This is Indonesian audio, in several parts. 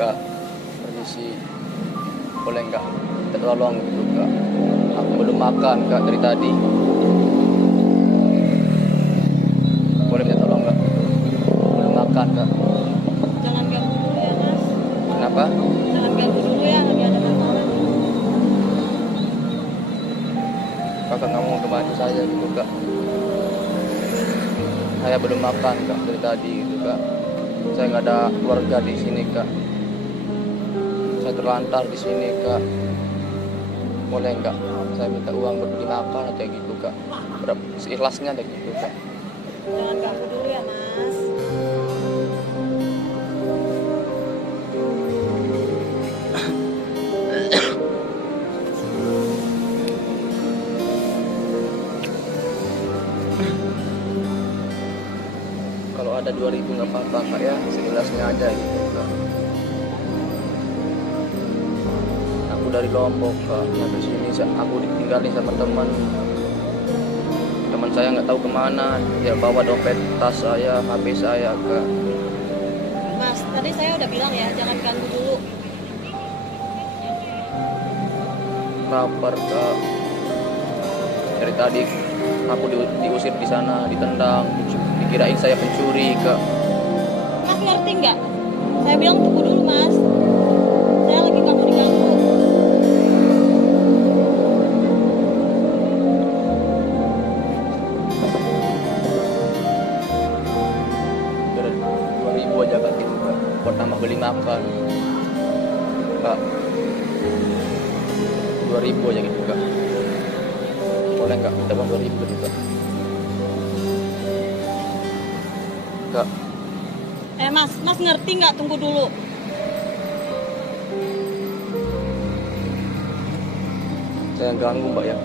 Kak, permisi, boleh nggak minta tolong gitu Kak? Aku belum makan Kak dari tadi. Boleh minta tolong nggak? Belum makan Kak. Jangan ganggu dulu ya Mas. Kenapa? Jangan ganggu dulu ya, lagi ada masalah. Kakak nggak mau membantu saya gitu Kak. Saya belum makan Kak dari tadi gitu Kak. Saya nggak ada keluarga di sini Kak. Saya terlantar di sini Kak. Boleh nggak saya minta uang buat beli makan atau gitu Kak? Berapa seikhlasnya ada gitu Kak. Jangan ganggu dulu ya Mas. Kalau ada 2.000 nggak apa-apa Kak ya, seikhlasnya aja gitu Kak. Aku dari Lombok Kak, nyampe sini aku ditinggalin sama teman. Teman saya nggak tahu kemana, dia bawa dompet, tas saya, HP saya Kak. Mas, tadi saya udah bilang ya, jangan ganggu dulu. Lapar Kak. Dari tadi aku diusir di sana, ditendang, dikirain saya pencuri Kak. Mas ngerti nggak? Saya bilang tunggu dulu Mas. Saya lagi nggak mau diganggu. Udah 2.000 aja Kak gitu Kak, buat tambah beli makan Kak. 2.000 aja gitu Kak. Boleh nggak minta uang 2.000 gitu Kak? Kak, Mas ngerti nggak? Tunggu dulu. saya ganggu Mbak ya.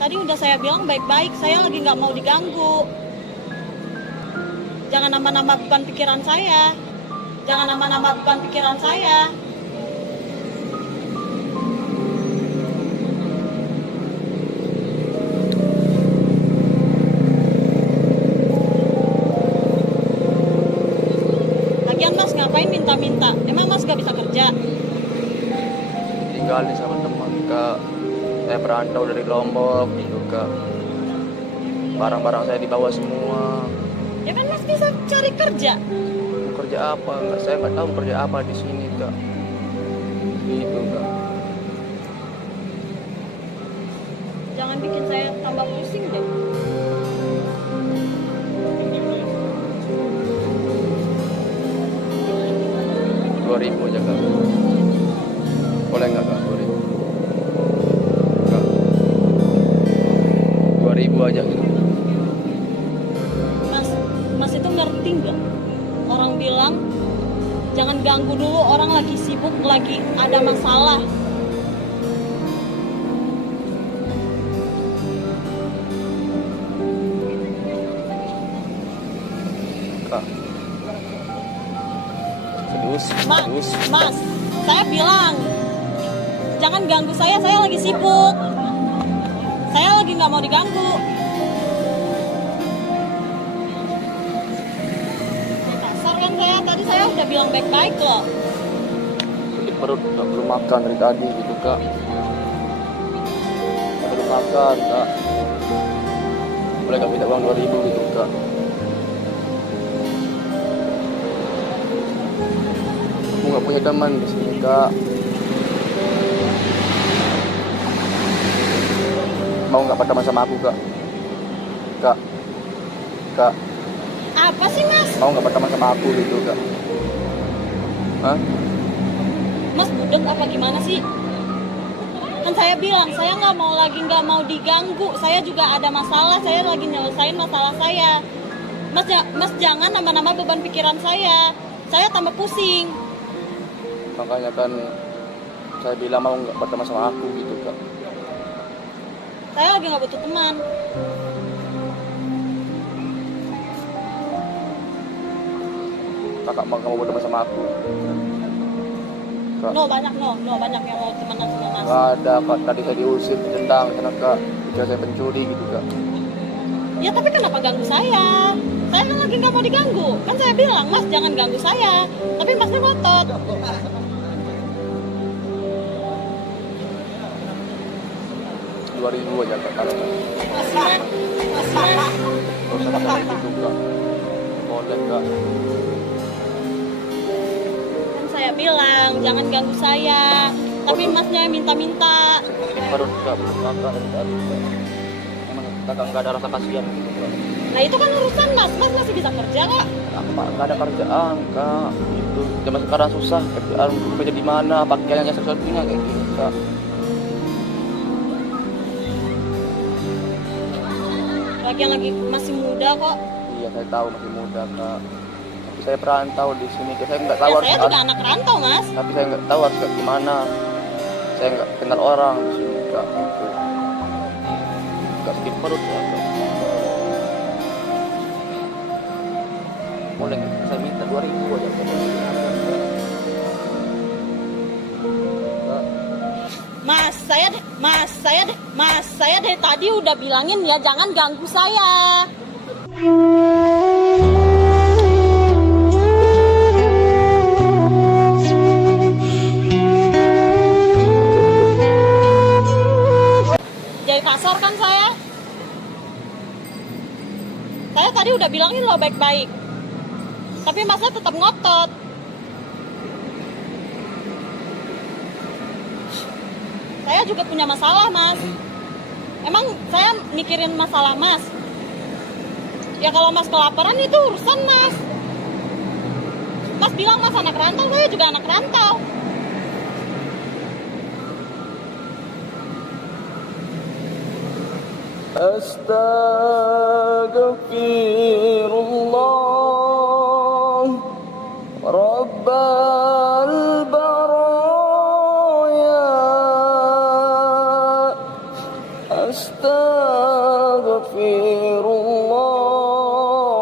Tadi udah saya bilang baik-baik, saya lagi nggak mau diganggu. Jangan nambah-nambah beban pikiran saya. Jangan nambah-nambah beban pikiran saya. Lagian Mas ngapain minta-minta? Emang Mas gak bisa kerja? Tinggalin sama teman Kak. Saya perantau dari Lombok gitu Kak. Barang-barang saya dibawa semua. Ya kan Mas bisa cari kerja. Mau kerja apa? Saya nggak tahu kerja apa di sini Kak. Gitu Kak. Jangan bikin saya tambah pusing deh. Dua ribu aja Kak. Boleh nggak Kak? 2.000 Kak. 2.000 aja gitu. Mas itu ngerti nggak? Orang bilang jangan ganggu dulu, orang lagi sibuk, lagi ada masalah. Kak. Serius? Serius? Mas, saya bilang jangan ganggu saya lagi sibuk. Saya lagi nggak mau diganggu. Kasar kan saya, tadi saya udah bilang baik-baik loh. Di perut nggak perlu makan dari tadi gitu Kak. Nggak perlu makan Kak. Boleh nggak minta uang 2.000 gitu Kak? Aku nggak punya teman di sini Kak. Mau nggak berteman sama aku Kak? Kak, Kak, Apa sih Mas? mau nggak berteman sama aku gitu Kak? Hah? Mas budek apa gimana sih? Kan saya bilang saya nggak mau diganggu. Saya juga ada masalah. Saya lagi nyelesain masalah saya. Mas jangan nambah-nambah beban pikiran saya. Saya tambah pusing. Makanya kan saya bilang mau nggak berteman sama aku gitu Kak. Saya lagi nggak butuh teman. Kakak mau berteman sama aku? Kak. Banyak yang mau temenan sama Mas. Nggak ada Kak, tadi saya diusir, ditendang karena Kak, dikira saya pencuri gitu Kak. Ya tapi kenapa ganggu saya? Saya kan lagi nggak mau diganggu. Kan saya bilang, Mas jangan ganggu saya. Tapi Masnya ngotot. Rp2.000 aja Kak. Kalau sama itu Kak. Boleh Kak. Kan saya bilang, jangan ganggu saya. Tapi Masnya minta-minta. Sakit perut Kak, belum makan dari tadi Kak. Emang kita nggak ada rasa kasihan gitu Kak. Nah itu kan urusan Mas. Mas masih bisa kerja kok. Apa nggak ada kerjaan Kak? Itu zaman sekarang susah kerjaan, kerja di mana, pakaiannya satu-satunya kayak gitu Kak. Lagi masih muda kok. Iya saya tahu masih muda Kak. Tapi saya perantau di sini, saya nggak Ya, tahu saya juga anak rantau Mas. tapi saya nggak tahu harus kayak gimana. Saya nggak kenal orang di sini Kak. Gitu. Nggak sakit perut ya Kak. Boleh nggak? Saya minta 2.000 aja Kak. Mas, saya dari tadi udah bilangin ya jangan ganggu saya. Jadi kasar kan saya? Saya tadi udah bilangin loh baik-baik. Tapi Masnya tetap ngotot. Saya juga punya masalah, Mas. Emang saya mikirin masalah Mas? Ya kalau Mas kelaparan itu urusan Mas. Mas bilang Mas anak rantau, saya juga anak rantau. Astaghfirullah Rabbal baraya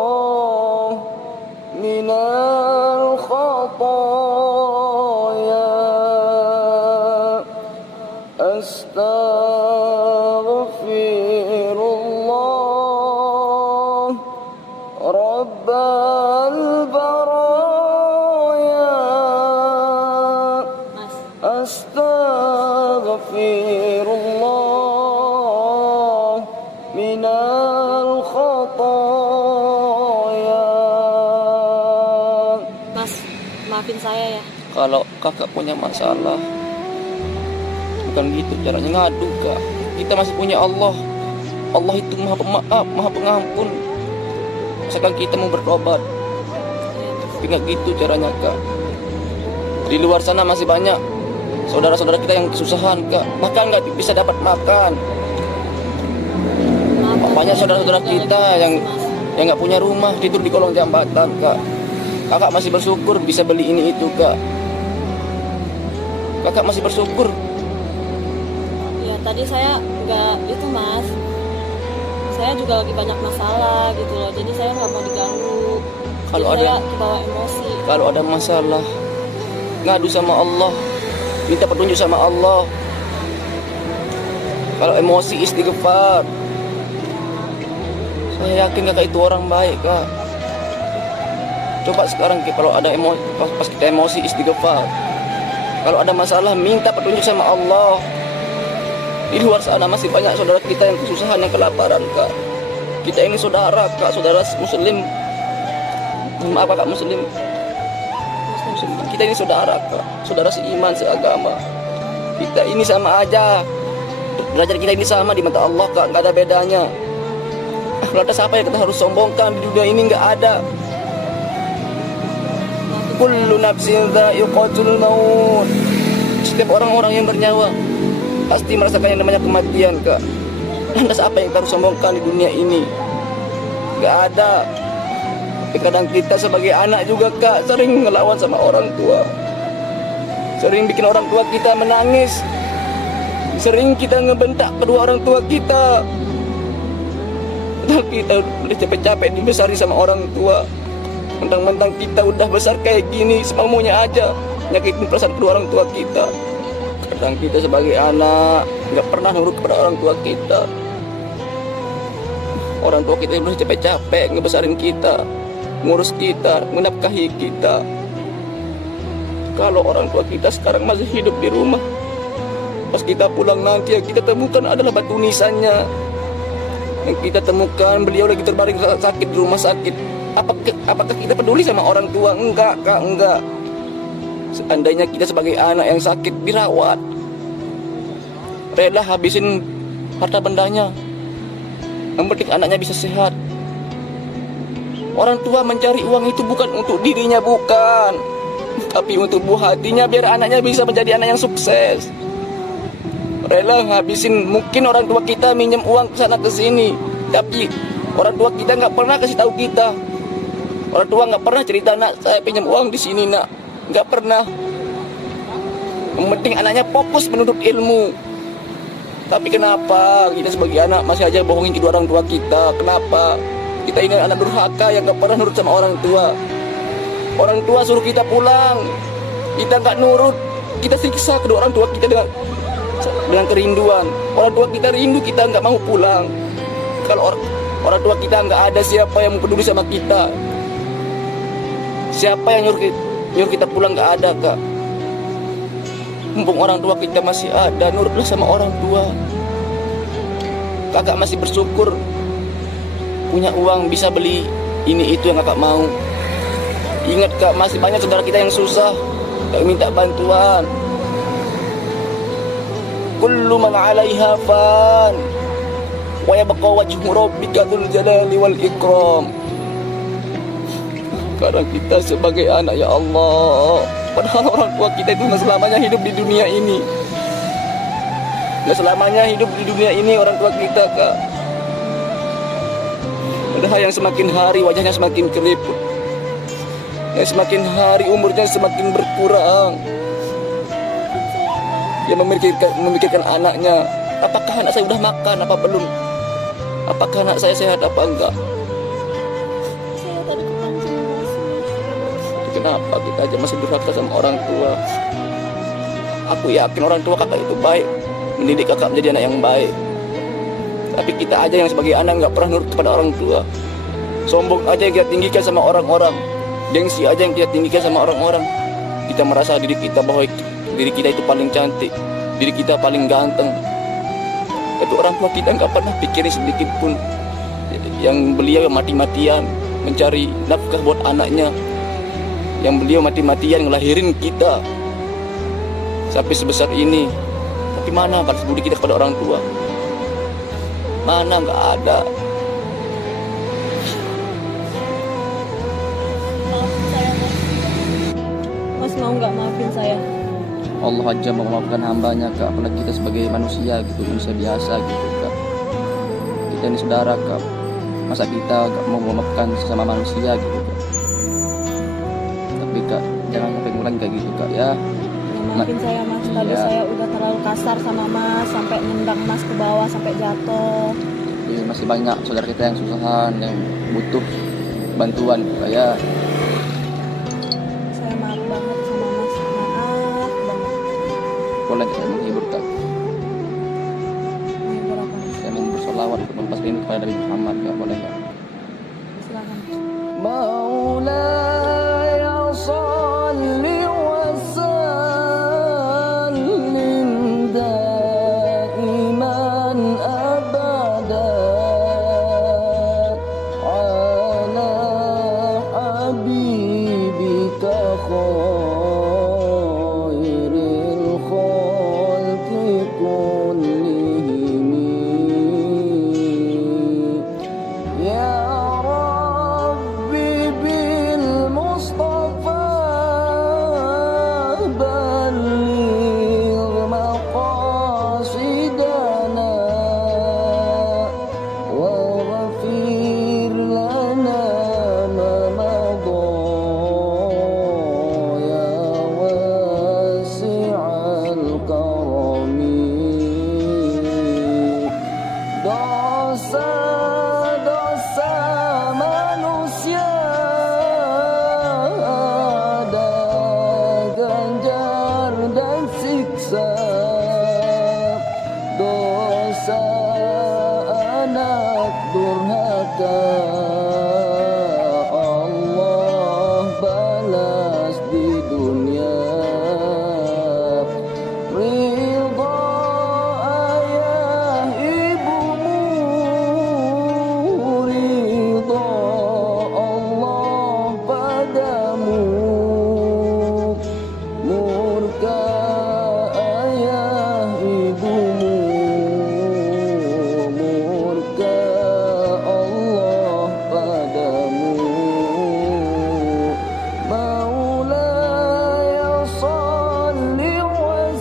Astaghfirullah minal khataya Astaghfirullah Rabbal baraya Mas, Astaghfirullah minal khataya. Mas, maafin saya ya. Kalau kakak punya masalah, bukan gitu caranya ngadu Kak. Kita masih punya Allah. Allah itu maha pemaaf, maha pengampun. Misalkan kita mau bertobat, tapi nggak gitu caranya Kak. Di luar sana masih banyak saudara-saudara kita yang kesusahan Kak. Makan nggak bisa dapat makan. Banyak saudara-saudara kita yang nggak punya rumah, tidur di kolong jembatan Kak. Kakak masih bersyukur bisa beli ini itu Kak. Kakak masih bersyukur. Ya tadi saya nggak itu Mas. Saya juga lagi banyak masalah gitu loh. Jadi saya nggak mau diganggu. Kalau Jadi ada- saya kebawa emosi. Kalau ada masalah, ngadu sama Allah, minta petunjuk sama Allah. Kalau emosi istighfar. Saya yakin kakak itu orang baik Kak. Coba sekarang kalau ada emosi, pas kita emosi istighfar. Kalau ada masalah minta petunjuk sama Allah. Di luar sana masih banyak saudara kita yang kesusahan, yang kelaparan Kak. Kita ini saudara Kak, saudara muslim. Maaf Kak, muslim. Kita ini saudara Kak, saudara seiman, seagama. Kita ini sama aja. Derajat kita ini sama di mata Allah Kak, nggak ada bedanya. Lantas apa yang kita harus sombongkan di dunia ini? Nggak ada. Kullu nafsin dha'iqatul maut. Setiap orang-orang yang bernyawa pasti merasakan yang namanya kematian Kak. Lantas apa yang kita harus sombongkan di dunia ini? Nggak ada. Tapi kadang kita sebagai anak juga Kak sering ngelawan sama orang tua. Sering bikin orang tua kita menangis. Sering kita ngebentak kedua orang tua kita. Padahal kita udah capek-capek dibesari sama orang tua. Mentang-mentang kita udah besar kayak gini, semaunya aja nyakitin perasaan kedua orang tua kita. Kadang kita sebagai anak nggak pernah nurut kepada orang tua kita. Orang tua kita yang udah capek-capek ngebesarin kita, ngurus kita, menafkahi kita. Kalau orang tua kita sekarang masih hidup di rumah, pas kita pulang nanti yang kita temukan adalah batu nisannya. Yang kita temukan beliau lagi terbaring sakit di rumah sakit. Apakah kita peduli sama orang tua? Enggak, Kak, enggak. Seandainya kita sebagai anak yang sakit dirawat, rela habisin harta bendanya, yang penting anaknya bisa sehat. Orang tua mencari uang itu bukan untuk dirinya, bukan, tapi untuk buah hatinya biar anaknya bisa menjadi anak yang sukses. Rela habisin, mungkin orang tua kita minjem uang ke sana ke sini, tapi orang tua kita nggak pernah kasih tahu kita. Orang tua nggak pernah cerita, nak saya pinjam uang di sini, nak, nggak pernah. Yang penting anaknya fokus menuntut ilmu. Tapi kenapa kita sebagai anak masih aja bohongin kedua orang tua kita? Kenapa? Kita ini anak durhaka yang gak pernah nurut sama orang tua. Orang tua suruh kita pulang, kita gak nurut. Kita siksa kedua orang tua kita dengan kerinduan. Orang tua kita rindu, kita gak mau pulang. Kalau orang tua kita gak ada, siapa yang peduli sama kita? Siapa yang nyuruh kita pulang? Gak ada, Kak. Mumpung orang tua kita masih ada, nurutlah sama orang tua. Kakak masih bersyukur punya uang bisa beli ini itu yang kakak mau. Ingat, Kak, masih banyak saudara kita yang susah, yang minta bantuan. Kullu man 'alaiha fan wa yabqa wajhu rabbika dzul jalali wal ikram. Sekarang kita sebagai anak, ya Allah, padahal orang tua kita itu nggak selamanya hidup di dunia ini. Nggak selamanya hidup di dunia ini orang tua kita, Kak. Padahal yang semakin hari wajahnya semakin keriput, yang semakin hari umurnya semakin berkurang. Dia memikirkan anaknya. Apakah anak saya udah makan apa belum? Apakah anak saya sehat apa enggak? Kenapa kita aja masih durhaka sama orang tua? Aku yakin orang tua kakak itu baik, mendidik kakak menjadi anak yang baik. Tapi kita aja yang sebagai anak nggak pernah nurut kepada orang tua. Sombong aja yang kita tinggikan sama orang-orang, gengsi aja yang kita tinggikan sama orang-orang. Kita merasa diri kita bahwa diri kita itu paling cantik, diri kita paling ganteng. Itu orang tua kita nggak pernah pikirin sedikit pun. Yang beliau mati-matian mencari nafkah buat anaknya, yang beliau mati-matian ngelahirin kita sampai sebesar ini. Tapi mana balas budi kita kepada orang tua? Mana? Nggak ada. Maafin saya, Mas. Mas mau nggak maafin saya? Allah aja mau memaafkan hambanya, Kak. Apalagi kita sebagai manusia gitu, manusia biasa gitu, Kak. Kita ini saudara, Kak. Masa kita gak mau memaafkan sesama manusia gitu, Kak? Tapi, Kak, jangan sampai ngulang kayak gitu, Kak, ya. Maafin saya, Mas. Tadi Iya. saya udah terlalu kasar sama Mas, sampai nendang Mas ke bawah sampai jatuh. Jadi masih banyak saudara kita yang susahan, yang butuh bantuan, Kak, ya. Saya maaf banget sama Mas. Maaf banget. Boleh saya menghibur, Kak. Menghibur apa, Mas? Saya mau bersolawat untuk melepas rindu kepada Nabi Muhammad, Kak. Boleh, Kak? Silakan. مولاي صل وسلم دائما أبدا على حبيبك خير الخلق كلهم يا ربي بالمصطفى بلغ مقاصدنا واغفر لنا ما مضى يا واسع الكرم dosa-dosa manusia ada ganjar dan siksa. Dosa anak durhaka Allah balas di dunia. Ridha ayah ibumu, ridha Allah padamu. Murka ayah ibumu, murka Allah padamu. Maulaya salli wa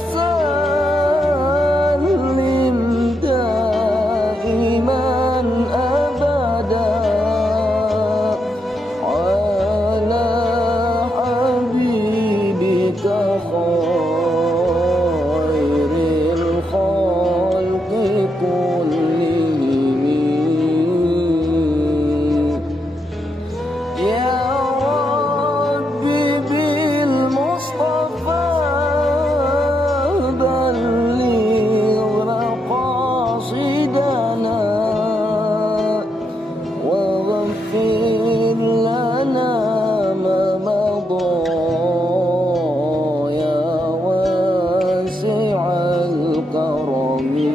sallim daiman abada ala habibika khairil khalqi kullihim. Ya Rabbi bil Mustafa balligh maqasidana wa ghfir lana ma madha ya wasi'al karami.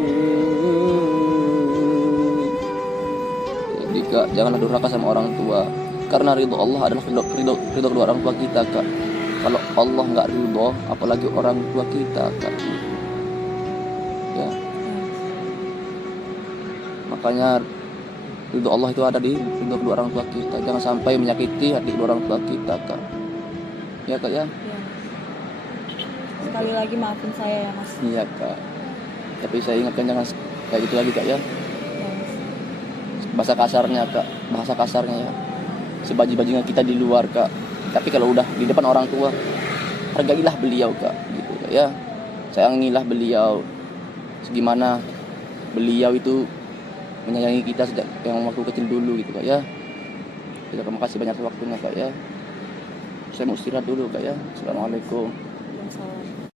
Jadi Kak, janganlah durhaka sama orang tua, karena ridho Allah adalah ridho kedua orang tua kita, Kak. Kalau Allah nggak ridho, apalagi orang tua kita, Kak. Ya, makanya ridho Allah itu ada di ridho kedua orang tua kita. Jangan sampai menyakiti hati kedua orang tua kita, Kak. Ya, Kak, ya. Ya. Sekali lagi maafin saya ya Mas. Iya, Kak. Tapi saya ingatkan jangan kayak gitu lagi, Kak, ya. Ya, Mas. Bahasa kasarnya, Kak, bahasa kasarnya ya, sebaji-bajinya kita di luar, Kak, tapi kalau udah di depan orang tua, hargailah beliau, Kak, gitu, Kak, ya. Sayangilah beliau segimana beliau itu menyayangi kita sejak yang waktu kecil dulu, gitu, Kak, ya. Terima kasih banyak waktunya, Kak, ya. Saya mau istirahat dulu, Kak, ya. Assalamualaikum. Yang salah.